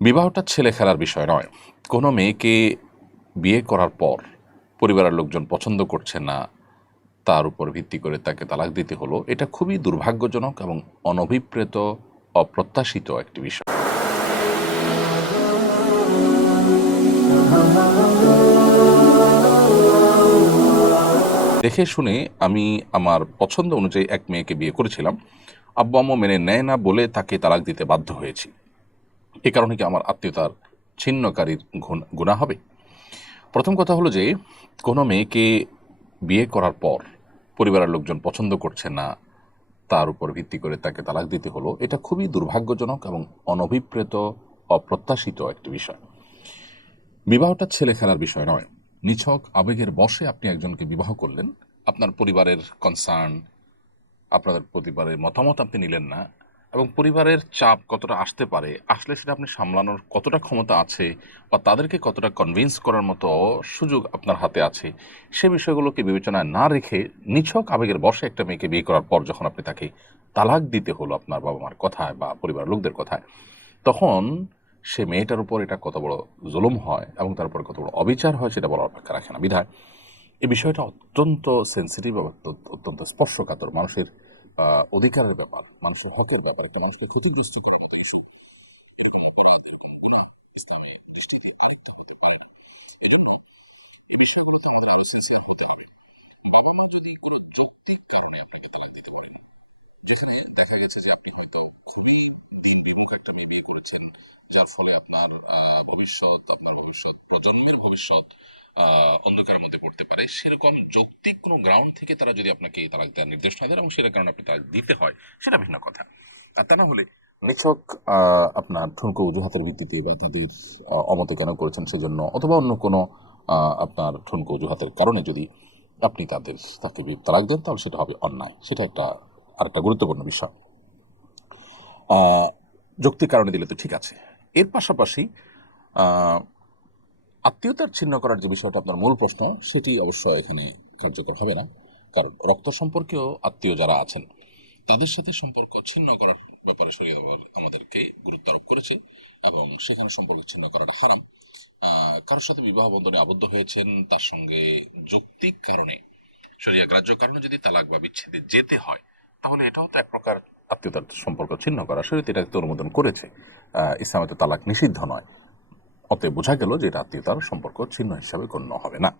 বিবাহটা ছেলে খেলার বিষয় নয়। কোনো মেয়েকে বিয়ে করার পর পরিবারের লোকজন পছন্দ করছে না, তার উপর ভিত্তি করে তাকে তালাক দিতে হলো, এটা খুবই দুর্ভাগ্যজনক এবং অনভিপ্রেত, অপ্রত্যাশিত একটি বিষয়। দেখে শুনে আমি আমার পছন্দ অনুযায়ী এক মেয়েকে বিয়ে করেছিলাম। আব্বু আম্মু মেনে নেয় না বলে তাকে তালাক দিতে বাধ্য হয়েছি। এ কারণে কি আমার আত্মীয়তার ছিন্নকারীর গুনাহ হবে? প্রথম কথা হলো যে, কোনো মেয়েকে বিয়ে করার পর পরিবারের লোকজন পছন্দ করছে না, তার উপর ভিত্তি করে তাকে তালাক দিতে হলো, এটা খুবই দুর্ভাগ্যজনক এবং অনভিপ্রেত, অপ্রত্যাশিত একটি বিষয়। বিবাহটা ছেলে খেলার বিষয় নয়। নিছক আবেগের বশে আপনি একজনকে বিবাহ করলেন, আপনার পরিবারের কনসার্ন, আপনাদের পরিবারের মতামত আপনি নিলেন না, এবং পরিবারের চাপ কতটা আসতে পারে, আসলে সেটা আপনি সামলানোর কতটা ক্ষমতা আছে বা তাদেরকে কতটা কনভিন্স করার মতো সুযোগ আপনার হাতে আছে, সে বিষয়গুলোকে বিবেচনায় না রেখে নিছক আবেগের বশে একটা মেয়েকে বিয়ে করার পর যখন আপনি তাকে তালাক দিতে হলো আপনার বাবা মার কথায় বা পরিবারের লোকদের কথায়, তখন সে মেয়েটার উপর এটা কত বড় জুলুম হয় এবং তার উপর কত বড় অবিচার হয় সেটা বলার অপেক্ষা রাখে না। বিধায় এই বিষয়টা অত্যন্ত সেন্সিটিভ এবং অত্যন্ত স্পর্শকাতর, মানুষের অধিকারের ব্যাপার, মানুষের হকের ব্যাপার, একটা মানুষকে ক্ষতিগ্রস্ত করার মতো ইস্যু। এরকম অপরাধ, এরকম গুনাহ ইসলামের দৃষ্টিতে আরেকটা হতে পারে না। এজন্য এই বিষয়গুলোতে আমাদের আরও সিনসিয়ার হতে হবে। বাবা মা যদি কোনো যৌক্তিক কারণে আপনাকে তালাক দিতে পারেন, যেখানে দেখা গেছে যে আপনি হয়তো খুবই দিন বিমুখ একটা মেয়ে বিয়ে করেছেন, যার ফলে আপনার ভবিষ্যৎ প্রজন্মের ভবিষ্যৎ অন্ধকারের মধ্যে পড়তে পারে, সেরকম যৌক্তিক কোনো গ্রাউন্ড থেকে তারা যদি আপনাকে তালাক দেওয়ার নির্দেশনা দেন এবং সেটার কারণে আপনি তালাক দিতে হয়, সেটা ভিন্ন কথা। আর তা না হলে নিছক আপনার ঠুনকো অজুহাতের ভিত্তিতে বা তাদের অমতে কেন করেছেন সেজন্য, অথবা অন্য কোনো আপনার ঠুনকো অজুহাতের কারণে যদি আপনি তাকে তালাক দেন, তাহলে সেটা হবে অন্যায়। সেটা আরেকটা গুরুত্বপূর্ণ বিষয়। যৌক্তিক কারণে দিলে তো ঠিক আছে। এর পাশাপাশি আত্মীয়তার ছিন্ন করার যে বিষয়টা আপনার মূল প্রশ্ন, সেটি অবশ্য এখানে কার্যকর হবে না। কারণ রক্ত সম্পর্কীয় আত্মীয় যারা আছেন, তাদের সাথে সম্পর্ক ছিন্ন করার ব্যাপারে শরীয়ত আমাদেরকে গুরুত্ব আরোপ করেছে এবং সেখানে সম্পর্ক ছিন্ন করাটা হারাম। কারোর সাথে বিবাহ বন্ধনে আবদ্ধ হয়েছেন, তার সঙ্গে যৌক্তিক কারণে, শরিয়া গ্রাহ্য কারণে যদি তালাক বা বিচ্ছেদে যেতে হয়, তাহলে এটাও তো এক প্রকার আত্মীয়তার সম্পর্ক ছিন্ন করা। শরীয়ত এটাকে অনুমোদন করেছে। ইসলামে তো তালাক নিষিদ্ধ নয়। অতএব বোঝা গেল যে এটা আত্মীয়তার সম্পর্ক ছিন্ন হিসাবে গণ্য হবে না।